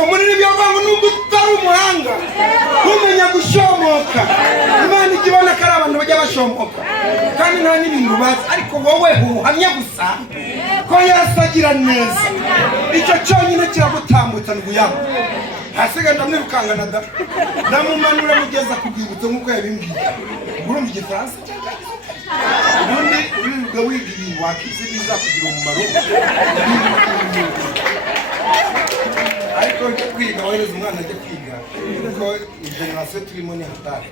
ariko muri ibyo vango nubwo utari umuhanga umenya gushomoka Imana igibona ko ari abantu bajya bashomoka kandi nta n'ibintu bazi ariko wowe uhamya gusa ko yasagira neza icyo cyonyine kiragutambutsa n'ubuyabo hasigaye ndamwirukanga na da namumanura mugeza kubwibutso nk'uko yabimbwiye urumva igifaransa ubundi uririrwa wiga ibintu wakize bizakugira umumaro ariko kwiga wohereza umwana ajya kwiga kuko generasiyo turimo ni hatari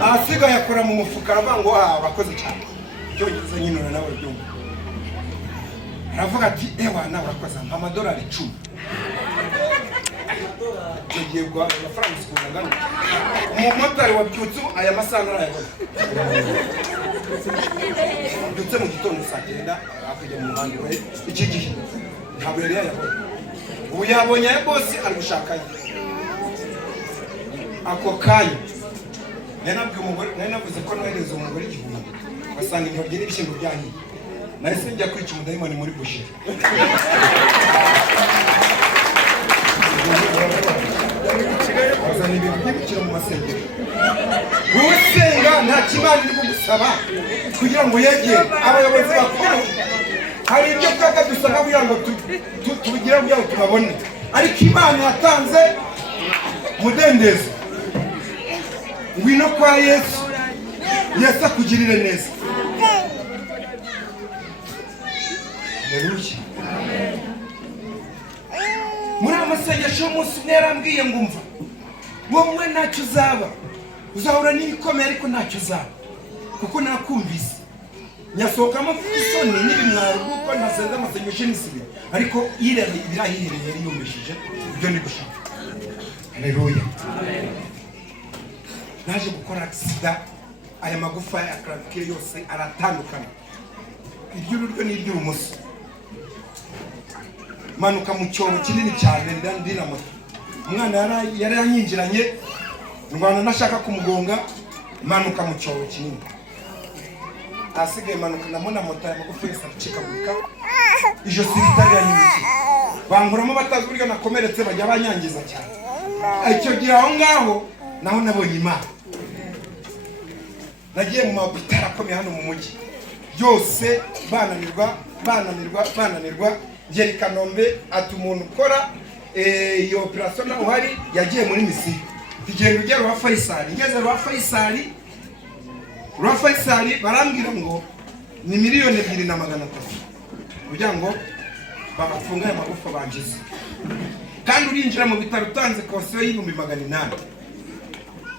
ahasigaye akora mu mufuka aravuga ngo abakoze cyane cyongeza nyine nawe byumva aravuga ati ewa nawe urakoze amadolari 10 tugiye gwa amafaranga sikungana umumotari wabyutse aya masaha arayabona byutse mu gitondo saa 9 akajya mu muhanda we iki gihe ntabwo yari yayabona ubu yabonye ya bosi ari gushaka ako kanya yanabwiye umugore navuze ko nohereza umugore igihumbi basanga intoryi n'ibishyimbo byahiye nahise njya kwica umudayimoni muri bushiri azana ibintu by'ibiciro mu masengero usenga nta kimana iri kugusaba kugira ngo yegere abayobozi bakuru hari ibyo twaka dusanga kugira ngo tubigira kugira ngo tubabone ariko Imana yatanze umudendezo ngwino kwa Yesu Yesu akugirire neza Haleluya muri amasengesho y'umunsi umwe yarambwiye ngo umva wowe ntacyo uzaba uzahura n'ibikomeye ariko ntacyo uzaba kuko nakumvise nyasohokamo mfite isoni n'ibimwaro kuko nasenze amasengesho n'isibiri ariko birahirire yari yumvishije ibyo ndi gushaka Haleluya naje gukora accident aya magufa ya clavicle yose aratandukana iry'ururyo n'iry'urumoso manuka mu cyobo kinini cyane ndi na moto umwana yari yanyinjiranye ngwana nashaka kumugonga manuka mu cyobo kinini asigaye manuka namona moto ya magufa yose acikagurika ijo siritari yanyimiki bankuramo batazi buryo nakomeretse bajya banyangiza cyane icyo gihe aho ngaho naho nabonye Imana nagiye mu mabitaro akomeye hano mu mujyi byose bananirwa ngeri Kanombe ati umuntu ukora iyo operation naho hari yagiye muri Misiri tugenda ugera wa Faisal ngeze wa Faisal barambwira ngo ni miliyoni 2,300 kugira ngo babafunga aya magufa bangize kandi urinjira mu bitaro utanze kosiyo y'800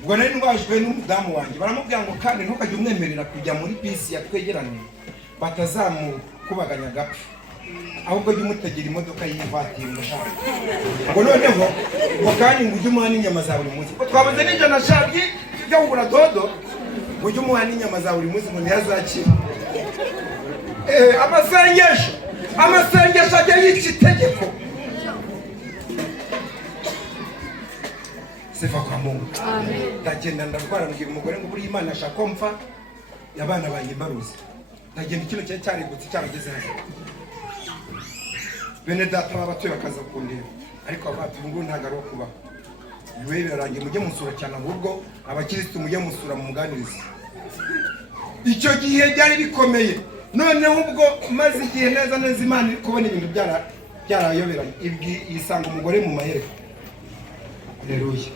ubwo nari ndwajwe n'umudamu wanjye baramubwira ngo kandi ntukajye umwemerera kujya muri bisi yatwegeranye batazamukubaganya gapfa ahubwo jya umutegera imodoka y'ivatiri ndashaka ngo noneho ngo kandi ngo ujye umuha n'inyama za buri munsi ko twabuze n'ijana shabyi byo kugura dodo ngo ujye umuha n'inyama za buri munsi ngo ntiyazakira amasengesho ajya yica itegeko sifa kwa Mungu ndagenda ndarwara mbwira umugore ngo buri Imana ashaka ko mpfa abana banjye mbaruzi ndagenda ikintu cye cyarigutse cyarageze hano bene data babatuye bakaza kundeba ariko abatu ngo ntagaro kuba iwe birarangiye mujye musura cyane ahubwo abakristo mujye musura mu muganiriza icyo gihe byari bikomeye noneho ubwo maze igihe neza Imana iri kubona ibintu byarayoberanye isanga umugore mu mahereko Haleluya